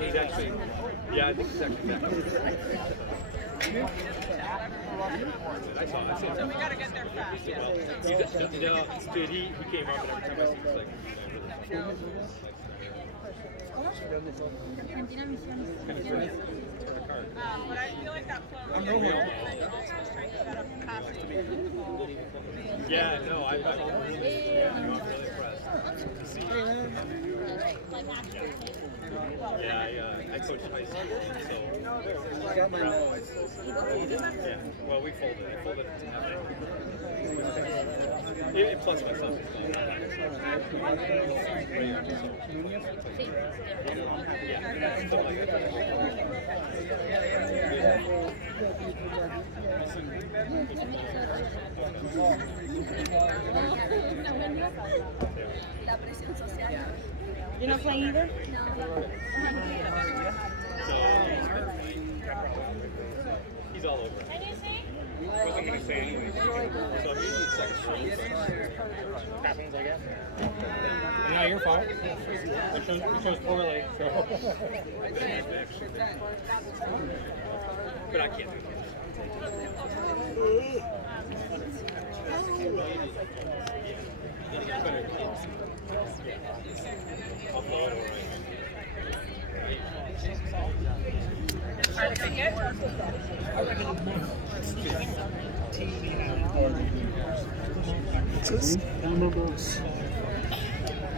He's actually, yeah, I think he's actually back. I saw him. So we gotta get there fast, yeah. No, dude, he came up and every time I see him, he's like, But I feel like that flow was also trying to set up capacity. yeah, no, I'm really impressed to see. Yeah, I coached high school, so. Got my nose. Yeah, well, we folded. I folded it to have it. Plus my son is going on. Yeah, something like that. You're not playing either? So, he's all over it. I wasn't going to say anything. So I'm usually second string. Happens, I guess. Not your fault. It shows poorly. So. But I can't do it. I'll blow it away.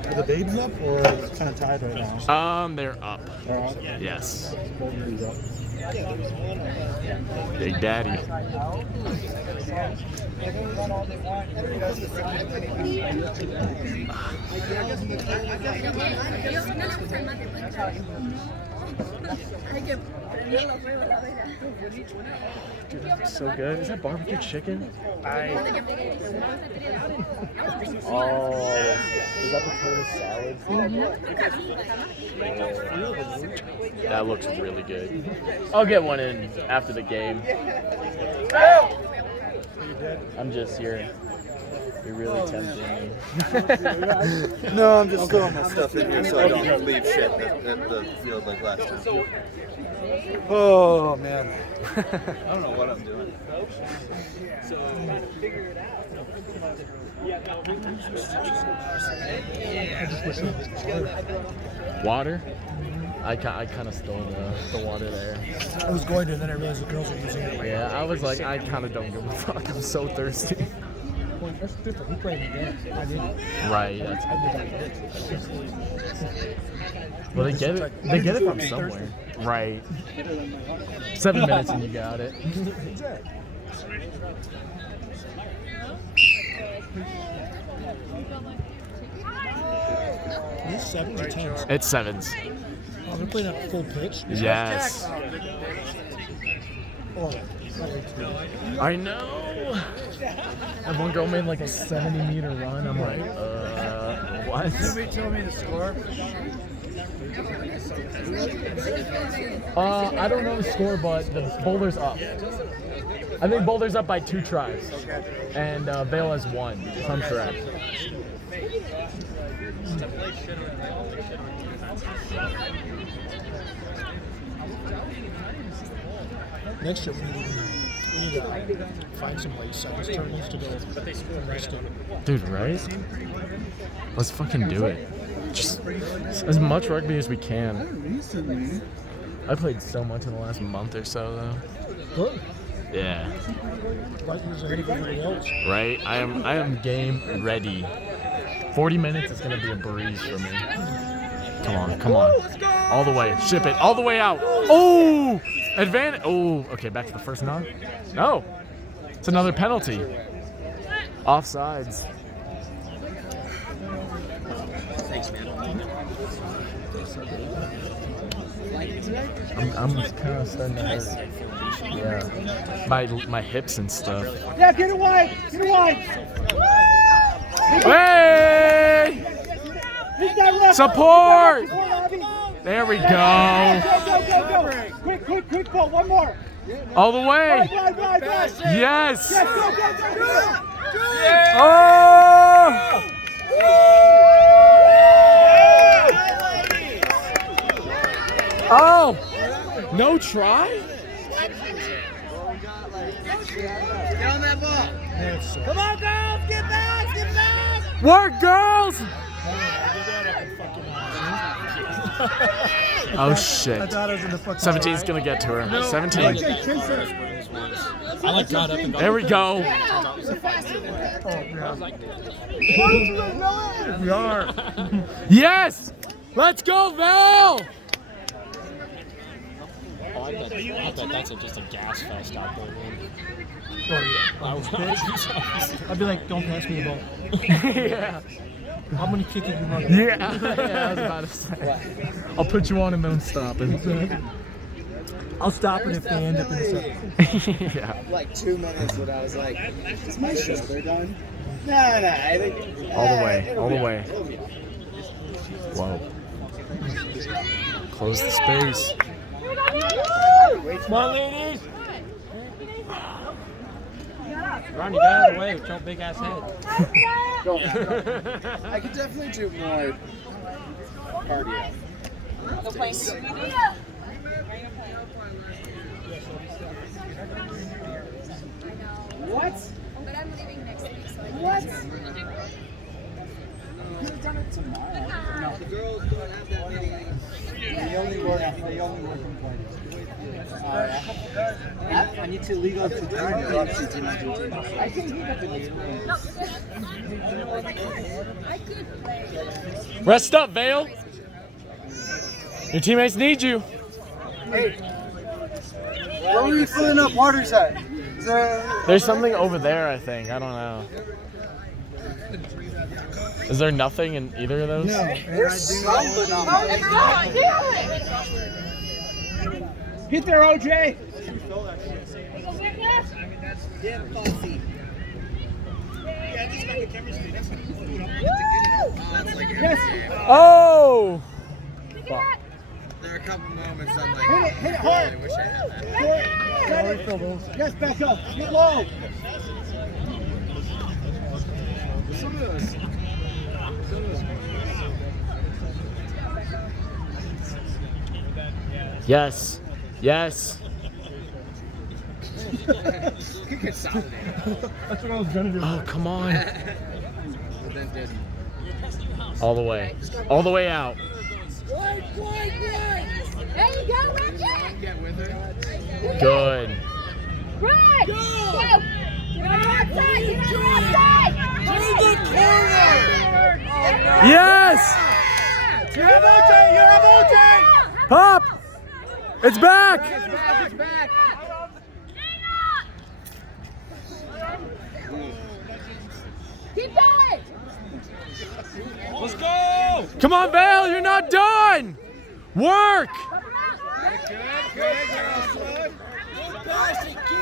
Are the babes up or kind of tied right now? They're up. They're up? Yes. Boulder's up. Big Daddy. Dude, that's so good. Is that barbecue chicken? Oh, is that potato salad? That looks really good. I'll get one in after the game. I'm just here. You're really tempting me. No, I'm just throwing my stuff in here so I don't leave shit at the field like last time. Oh, man. I don't know what I'm doing. Water? I kind of stole the water there. I was going to, and then I realized the girls are using it. Yeah, I was like, I kind of don't give a fuck. I'm so thirsty. Well, that's different. We played again. I didn't. Right. That's. Well, they get it. They get it from somewhere. Right. 7 minutes and you got it. Is it sevens or tens? It's sevens. Oh, they're playing at full pitch? Yes. Oh, I know. And one girl made like a 70-meter run. I'm like, what? Somebody tell me the score. I don't know the score, but the Boulder's up. I think Boulder's up by 2 tries. And Vail has 1, if I'm correct. next year we need to find some late sevens tournaments to go. Dude, right? Let's fucking do it. Just as much rugby as we can. I played so much in the last month or so, though. Good. Yeah. Right years ahead of everybody else. Right? I am game ready. 40 minutes is gonna be a breeze for me. Come on, come on. All the way. Ship it. All the way out. Oh! Advantage. Oh, okay, back to the first knock. No. It's another penalty. Offsides. Thanks, man. I'm kind of starting to hurt. Yeah. My hips and stuff. Yeah, get it wide! Get it wide! Hey! Support! There we go. Go! Quick, ball, one more! All the way! Right. Yes! Go! Oh! Oh! No try? Get on that ball. Come on, girls! Get back! Get back! Work, girls! Oh shit. I thought I was in the fucking 17's gonna get to her. 17. I like got up and There we go. We are. Yes! Let's go, Vail! I bet that's just a gas fest out there, man. I'd be like, don't pass me the ball. Yeah. How many kick you run? Yeah. Yeah, I was about to say. I'll put you on and then stop it. I'll stop it if they end up in the second. Yeah. Like 2 minutes, and I was like, is my shoulder done? No, I think. All the way. All the way. Whoa. Close the space. Come on, ladies! Ron, you got out of the way with your big ass head. I could definitely do more cardio. What? But I'm leaving next week, so I What? You could have done it tomorrow. No, the girls don't have that many. They only work on Fridays. I need to legal to do it. I can do that. I could play. Rest up, Vail. Your teammates need you. Hey, where were you filling up waters at? There's something over there, I think. I don't know. Is there nothing in either of those? There's something on Get there, OJ! Oh! There are a couple moments I'm like, hit it hard. I wish I had that. Yes, back up. Get low. Some of those. Yes. Yes. That's what I was gonna do. Oh, come on. But then didn't. All the way. All the way out. There you go, Richard! Get with her. Good. Right! Go! Get on the outside! Get on the outside! To the corner! Yes! You have OJ! Pop! It's back! It's back. Keep going! Let's go! Come on, Vail, you're not done! Work! Good, girl.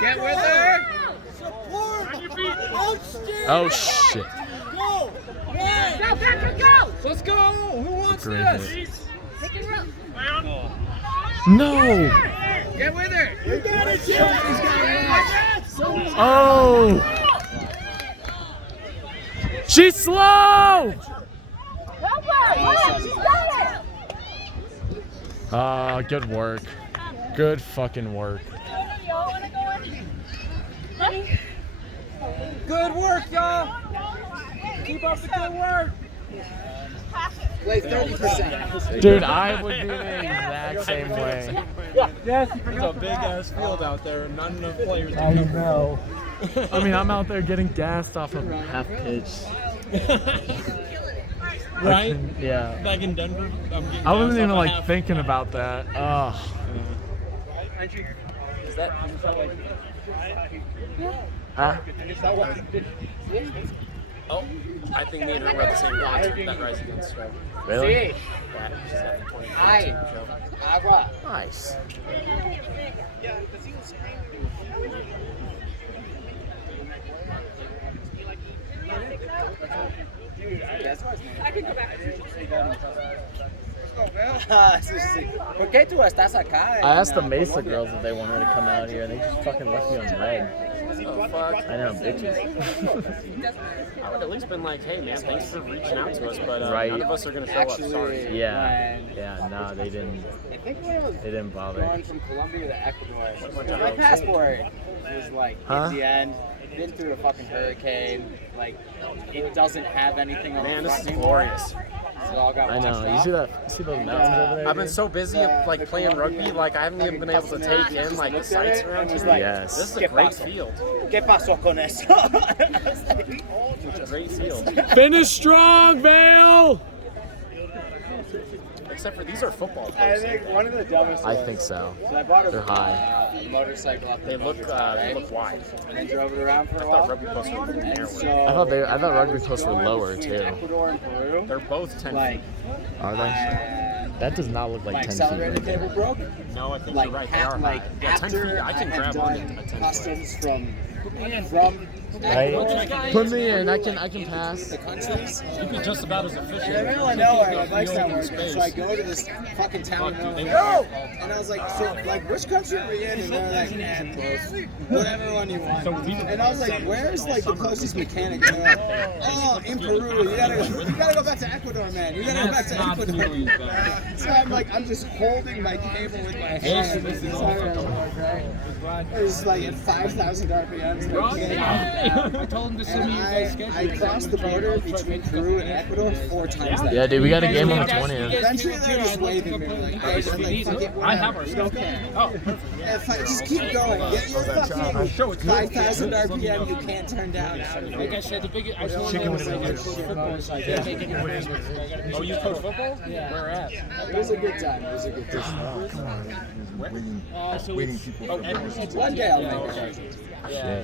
Get with her. Oh, shit. Go, Patrick, go! Let's go! Who wants Great this? hit. Make it roll. No! Get with her. You got it, Oh! She's slow! Help her! Come on, she's got it! Ah, good work. Good fucking work. Y'all wanna go in? Good work, y'all! Keep up the good work! Play 30%. Dude, I would be the exact same way. Yes, there's a big ass field out there and not enough players to I cover. know. I mean, I'm out there getting gassed off of half pitch. Right? Yeah. Back in Denver, I'm getting I wasn't gassed even off a like half. thinking about that. Ugh. Is that Huh? Oh, I think me and her were at the same concert that Rise Against show. Really? Yeah, she's at the 2019 show. Nice. I can go back. ¿Por qué tú estás acá? I asked the Mesa girls if they wanted to come out here, and they just fucking left me on red. Oh, fuck. I know, bitches. I would at least been like, hey man, thanks for reaching out to us, but Right. none of us are gonna show up. Sorry. Yeah, nah, they didn't. I think when I was They didn't bother. going from Colombia to Ecuador, my passport was like Huh? at the end. Been through a fucking hurricane. Like it doesn't have anything on Man, the this front is anymore. glorious. So it all got I know. washed You off. see those mountains over there? I've been dude? so busy like playing rugby, like I haven't even been able to take in like the sights around here. Yes. This is a great field. ¿Qué pasó con eso? It's a great field. Finish strong, Vail! Except for these are football I posts. think one of the dumbest. I think so. So I bought a They're high. motorcycle up They look wide. and then drove it around for a I while. thought rugby posts were And narrower. so I thought rugby posts were lower between too. Ecuador and Peru, They're both 10 like, feet. Are they? That does not look like my 10 feet. accelerator Right cable there. broke. No, I think Like, you're right. They half, are like high. Yeah, 10 feet. after I can had grab one done at a 10 foot. customs from Right? Put me in. I can pass. the countries. You'd be just about as And efficient. in the middle of nowhere, my bike's not working. So I go to this fucking town in the middle of nowhere. And I was like, so, like, which country are we in? And they're like, man, whatever one you want. And I was like, where's, like, the closest mechanic? And they're like, oh, in Peru. You gotta go back to Ecuador, man. You gotta go back to Ecuador. So I'm like, I'm just holding my cable with my hand. This entire work, right? It was like at 5,000 RPMs. I told him to send me I crossed the border between Peru and Ecuador 4 times that Yeah, dude, we got a game on the 20th. Eventually, they're just waving me like, hey, fuck it, I have whatever. our Okay. Oh, perfect. Yeah, just keep going. Get your fucking 5,000 RPM you can't turn down out of Like I it. said, the biggest. I told him football. Oh, you coach football? Yeah. Where at? It was a good time. It was a good time. Waiting people. Oh, One day I'll make it. Yeah.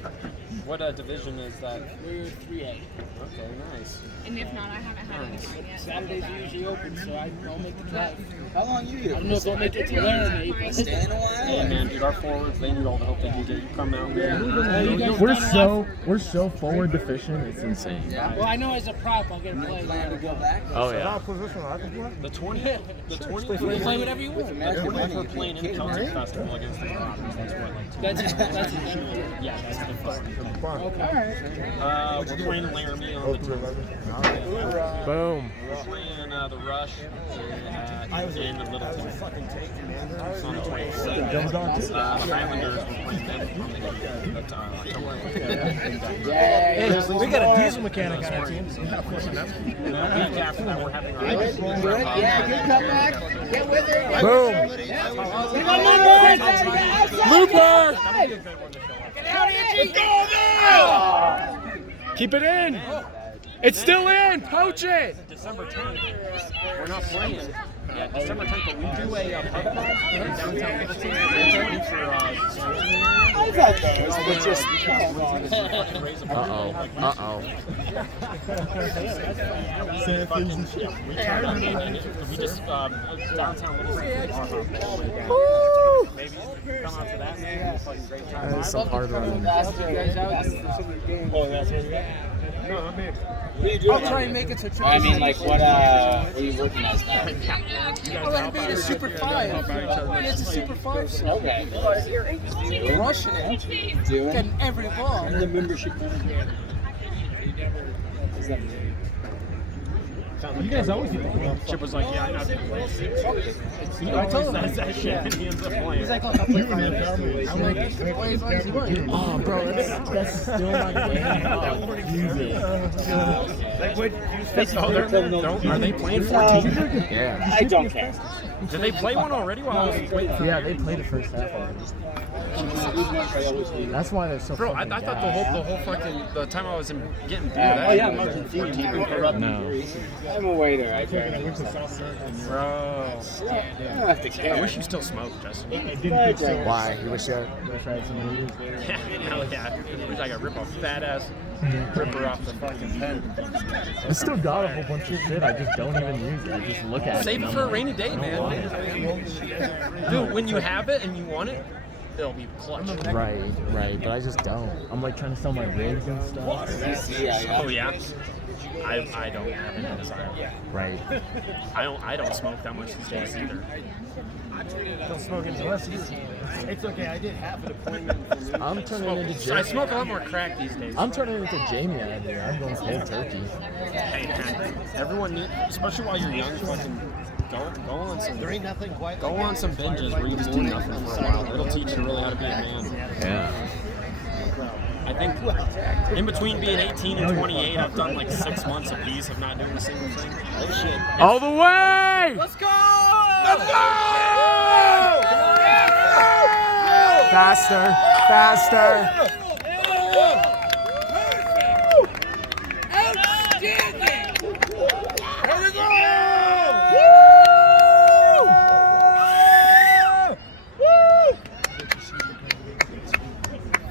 What division is that? We're 3A. Okay, nice. And if not, I haven't had any time yet. Saturdays are usually open, so I'll make the drive. How long you here? I don't know if I'll make it to Laramie, but Staying a while? Hey man, dude, our forwards, they need all the help they can get. You come out there. We're so forward deficient. It's insane. well, I know as a prop, I'll get a play. Plan to go back? Oh yeah. The 20, the 20, You can play whatever you want. American money. we're playing in the Celtic Festival against the Rockers. That's what, like, That's yeah, that's the fun. okay. We're playing in Laramie on the 10th. Boom. We're playing the Rush in the Little Team. It's on the 24th. The Highlanders, we're playing them on the 8th. We got a diesel mechanic on our team. And the week after that, we're having our Yeah, good comeback. Get with it. Boom. Looper. Keep it in. It's still in. Poach it. December 10th. We're not playing. Yeah, December 10th, but we do a pub crawl in downtown Littleton for I've had those, but just Uh-oh. we just downtown Littleton. Maybe come out to that. Maybe it's like a great time. That is some hard running. Oh, that's it. I'll try and make it to triple. I mean, like, what are you working as now? Well, that'd be a Super 5. And it's a Super 5 set. Okay. Rushing it. Doing? Getting every ball. The membership. You guys always get the ball. Chip was like, yeah, I'm not doing it. I told him. That shit, and he ends up playing. He's like, look, I'll play 5 minutes. I'm like, play as long as you want. Oh, bro, that's still not game. Oh, Jesus. Are they playing 14? Yeah. I don't care. Did they play one already while I was waiting? Yeah, they played the first half already. That's why they're so Bro, I fucking thought the whole fucking the time I was getting beer. Oh, yeah, No. I'm a waiter. I care. Bro. I don't have to I care. wish you still smoked, Justin. Why? You wish you had some weed? Hell yeah. I wish I could rip a fat ass ripper off the fucking pen. I still got a whole bunch of shit. I just don't even use it. I just look at it. Save and it I'm for a like, rainy day, man. Dude, when you have it and you want it, it'll be clutch. Right. But I just don't. I'm like trying to sell my rigs and stuff. Oh yeah. I don't have any desire. Right. I don't smoke that much these days either. Don't smoke it unless you. It's okay. I did half an appointment. I'm turning into So I Jamie. smoke a lot more crack these days. I'm turning into Jamie out here. I'm going cold turkey. Hey, man, everyone needs, especially while you're young, fucking go on some. There ain't nothing quite. Go on some binges where you just do nothing for a while. It'll teach you really how to be a man. Yeah. I think in between being 18 and 28, I've done like 6 months of peace of not doing a single thing. Oh shit! All the way! Let's go! Let's go! Faster!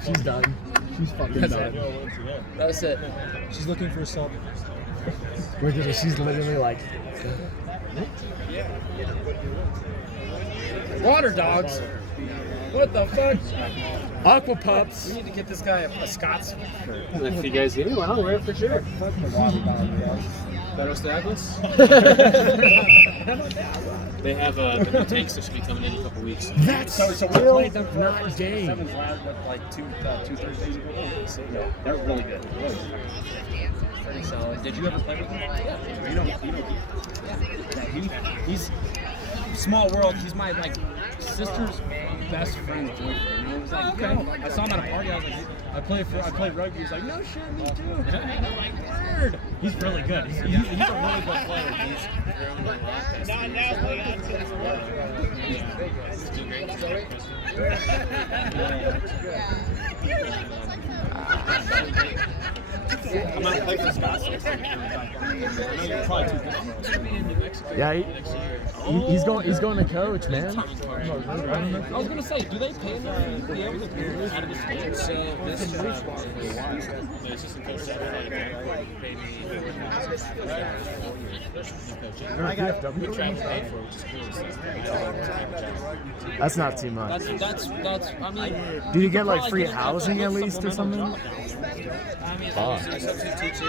She's done. She's fucking done. That's it. She's looking for a sub. Look at her. She's literally like. Water dogs. What the fuck? Aqua pups. We need to get this guy a Scots shirt. If you guys need me, well, I'll wear it for sure. Better Douglas? They have the tanks that should be coming in a couple weeks. That's so we still played them not game. Sevens like two Thursdays ago. So, no, they're really good. Pretty solid. Did you ever play with him? Yeah. He's small world. He's my sister's best friend's boyfriend. And I was like, okay. I saw him at a party. I was like, I play rugby. He's like, no shit, me too. I'm like, word. He's really good. He's a really good player. He's I'm gonna play for Scots. I know you're probably too good for us. Yeah, he's going to coach, man. I was gonna say, do they pay them to be able to do out of the state? So this is the assistant coach paid me. That's not too much. That's. I mean. Do you get like free housing at least or something? I mean,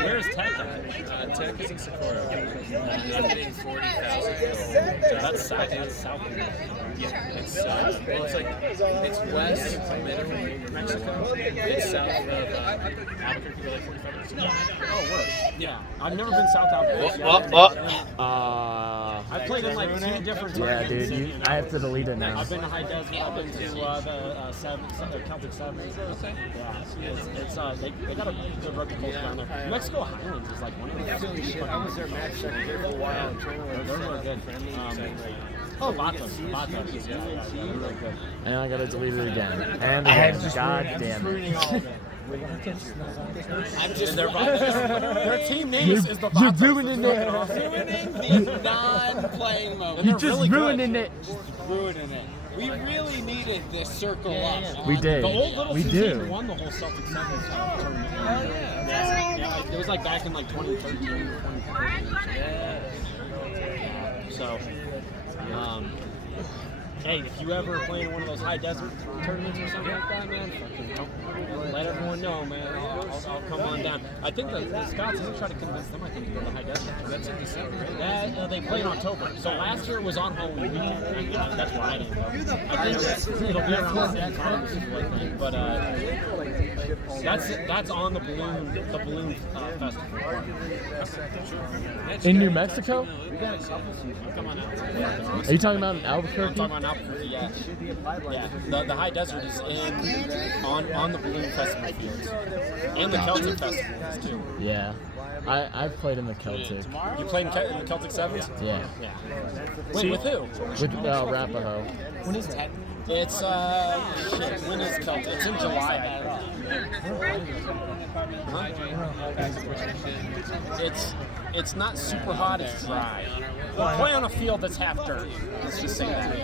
where's Tech at? Tech is in Socorro. I'm getting 40,000. That's south. Yeah, it's it's west middle Mexico. It's south of Albuquerque, like 45 minutes. Oh, word. Yeah, I've never been south Albuquerque. I've played in like 2 different Yeah, tournaments. dude, I have to delete it now. I've been to High Desert. I've been to the Celtic Sevens. Yeah, it's they got a good rugby culture down there. Mexico Highlands is like one of the best. I was their match secretary for a while. They're really good. Latas. Yeah, they're really good. And I gotta delete it again. And again. God damn it. I'm just their team name is the Vatos. You're ruining it. Ruining the non-playing moment. You're just ruining it. Ruining it. We really needed this circle up. We did. The old little We team do. won the whole Celtic Sevens tournament. Yeah. It was like back in like 2013 or 2014. Yeah. So, hey, if you ever play in one of those high desert tournaments or something like that, man, fucking let everyone know, man. I'll come on down. I think the Scots, I'm going to try to convince them I can go to the high desert. That's in December, right? Yeah, they play in October. So last year it was on Halloween weekend. That's why I didn't go. I think it'll be around that time, but that's on the balloon festival. In New Mexico? We got a couple seasons. Come on out. Are you talking about in Albuquerque? I'm talking about Albuquerque, yeah. The high desert is on the balloon festival fields. And the Celtic festivals too. Yeah. I've played in the Celtic. You played in the Celtic Sevens? Yeah. Wait, with who? With Arapaho. When is it? It's shit. When is Celtic? It's in July. Huh? It's not super hot. It's dry. We'll play on a field that's half dirt. Let's just say that.